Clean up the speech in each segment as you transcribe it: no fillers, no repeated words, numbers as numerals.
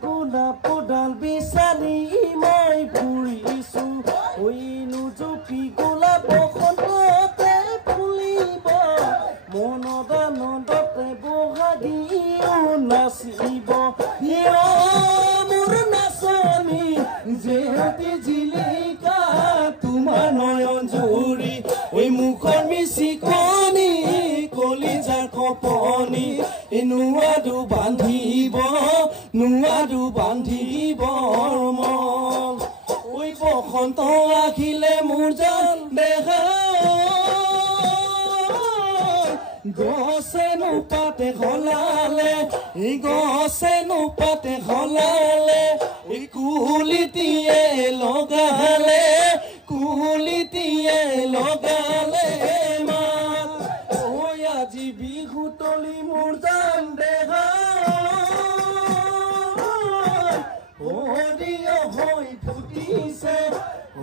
গুনা পডাল বিচাৰি মই ফুৰিছো ঐনো জুপি গোলাপ বসন্ততে ফুলিব মনত আনন্দতে বহাগিও নাচিব মোৰ নাচনি জেহতি জিলিকা তোমাৰ নয়ন জুৰি ঐ মুখৰ মিচিকনি কলিজাৰ কপনি নুৱাদু বান্ধিব মন ঐ বসন্ত আহিলে মোৰ জান দেখা গছে নোপাতে হলালে কুলিটিয়ে লগালে মান ঐ আজি বিহু তলি মোৰ জান দেখা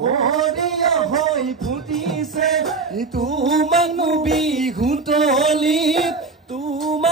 হৰিয় হৈ ফুটিছে তোমাক বিহু তলি দেখি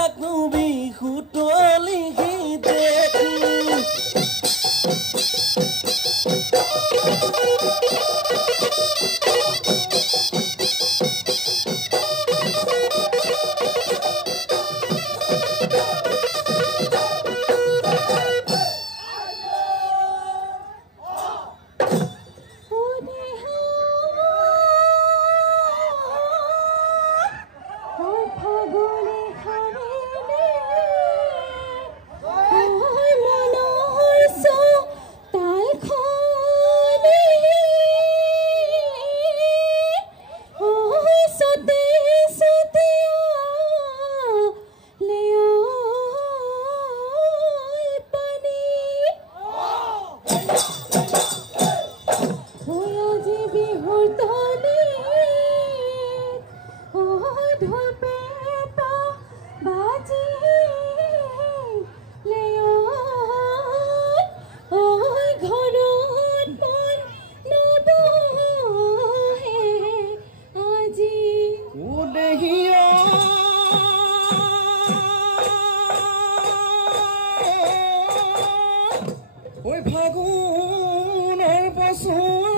ঐ ফাগুনৰ বছৰ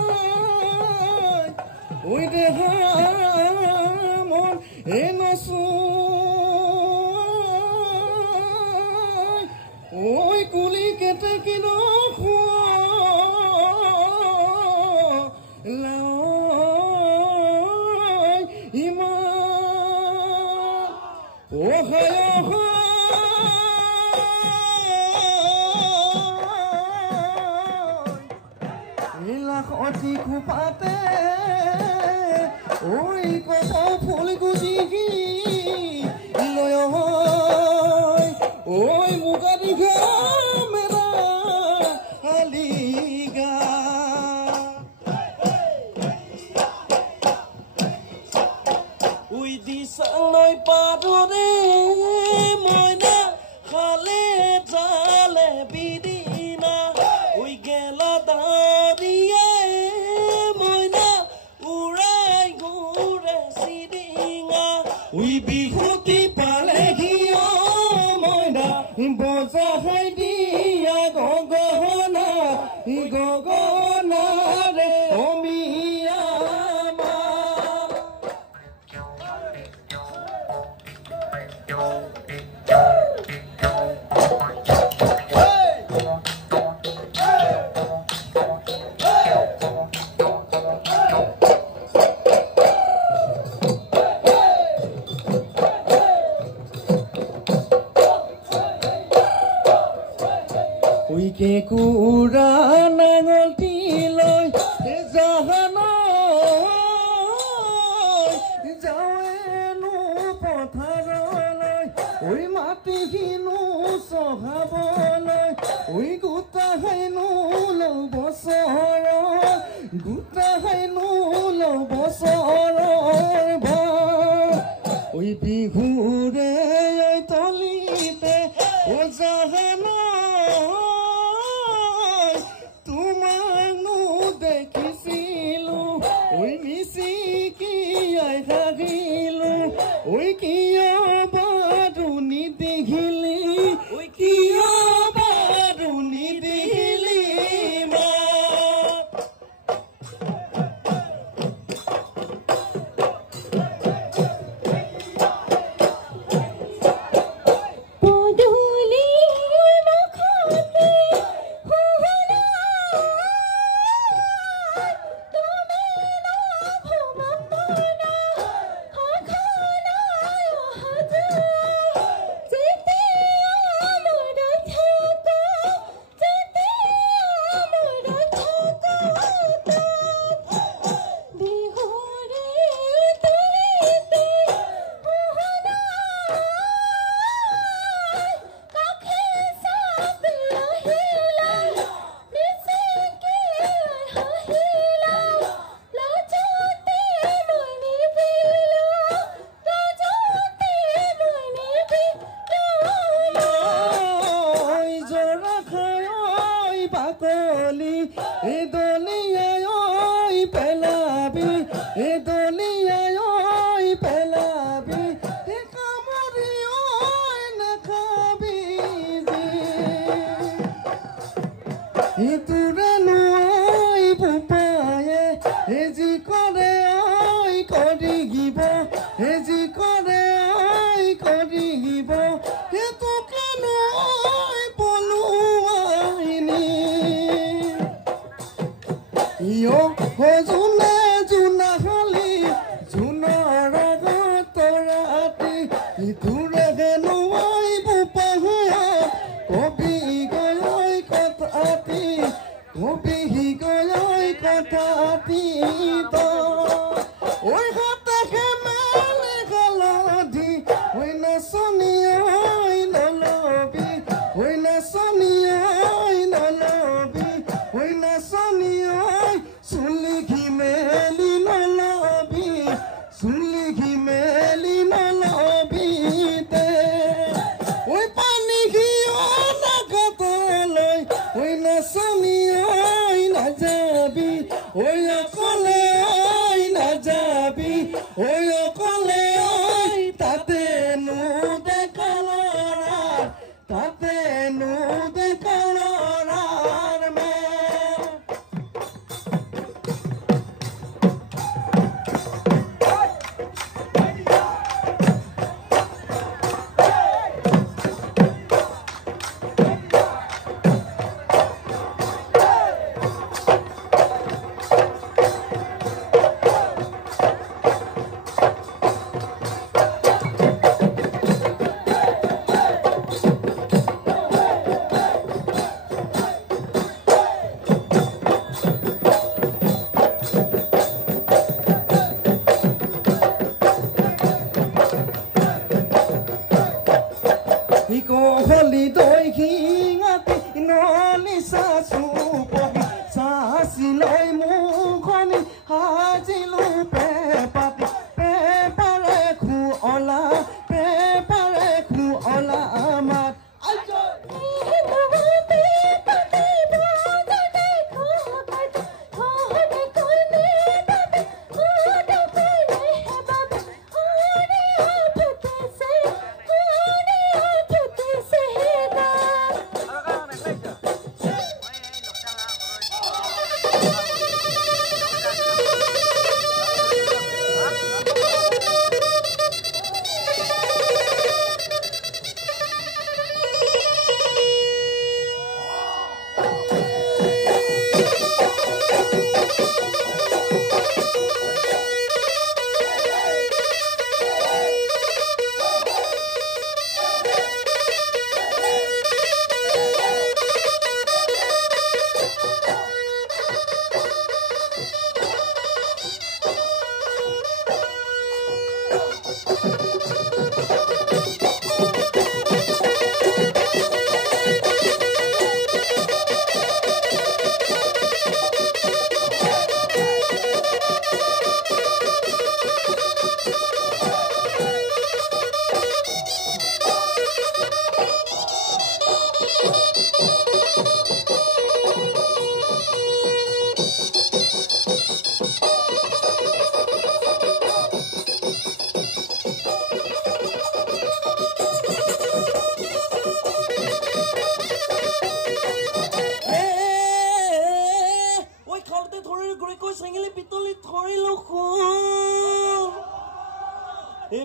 ঐ দেহা মন নচো ঐ কুলি কেতে কিন অতি খুপাতে ঐ কপ ফুল গুজি লয় ঐ মুগা দীঘা মেৰা আলিগা ঐ দিছালৈ পাদৰে মইনা খালে জালে বিদিনা ঐ গেলা বিহুতি পালেহি মইনা বজাই দিয়া গগনা ৰে অমিয়া কেকুৰা নাঙলটি লৈ যাওঁনো পথাৰলৈ ঐ মাটিখিনো চহাবলৈ ঐ গোটাইনো লৌ বছৰৰ ঐ বিহুৰে তলিতে জাহান ঐ কিয় বাৰুনি দেখিলি ইতুৰে নোৱাই বুপায়ে এজি কৰে আই কৰি গিব এজি কৰে আই কৰি গিব হেতুকে নোৱাই পলুৱাইনি ইয় হজুনে জুনাহালি জুনৰ তৰাতি ইতুৰে নোৱাই বুপায়ে কবি গৈ কথাতি কবি গৈ কথাতি তো ওই হাতে মেলে গলধি ওই না সোনিয়াই নলবি ওই না সোনিয়াই নলবি ওই না সোনিয়াই সুলি ঘি মেলি নলবি সুলি ঘি মেলি নলবি তে ওই পানি ঘিও নাগাতলৈ ওই না সোনিয়াই না যাবি ওই অকলে ওই না যাবি ওই অকলে ওই তাতে নু দেখালার তাতে নু দেখালার মে হলি দৈ ঘিঙাতি নলি চাচু পহি চাচি লৈ মুখনি সাজিলো পেপাতি পেপাৰে খুঅলা মাত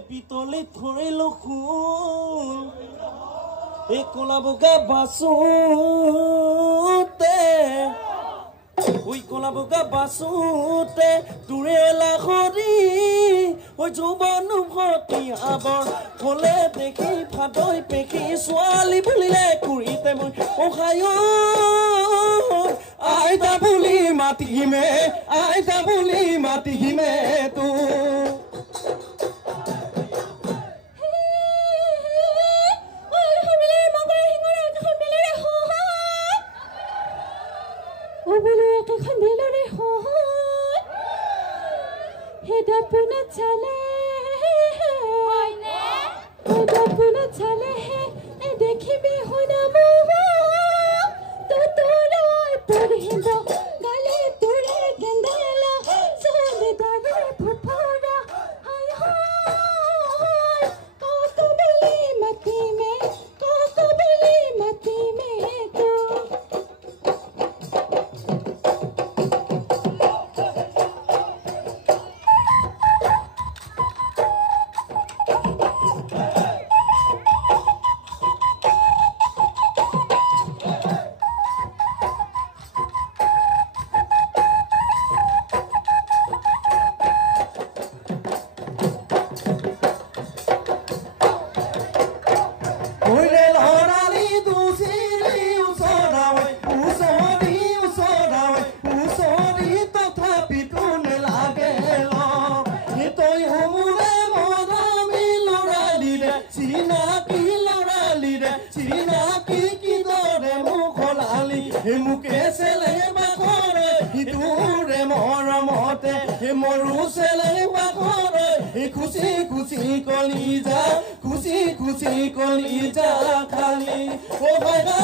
পিতলি ধৰিলো খুল এই কলা বগা বাচোতে ওই কলা বগা বাচোতে তোৰে লাখৰি ওই যৌৱন ভতি আবৰ হলে দেখি ফাদৈ পেখি ছোৱালী বুলিলে কুৰিতে মই অহায় আইতা বুলি মাতিহিমে তো देखिबे होना मोहा तो तोरा पर हिंदा गले तोरे गंदला सोले दागे फुफारा মুকে চেলে বাখৰে তোৰে মৰমতে মৰু চেলে বাখৰে খুচি খুচি কলিজা খুচি খুচি কলিজা খালি ও ভাইনা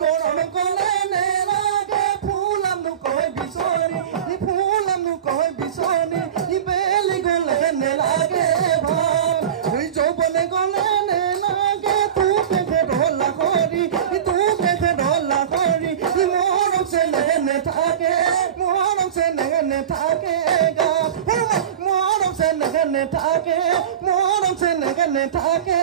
গৰম কলে নেলাগে ফুলানো কয় বিচনী ফুলানো কয় বিচনী বেলি গলে নেলাগে ভাল যৌবনে গলে নেলাগে তোকে ঢলা কৰি তোকে ঢলা কৰি মৰম চেনে নেথাকে মৰম চেনে নেথাকে গা মৰম চেনে নেথাকে মৰম চেনে নেথাকে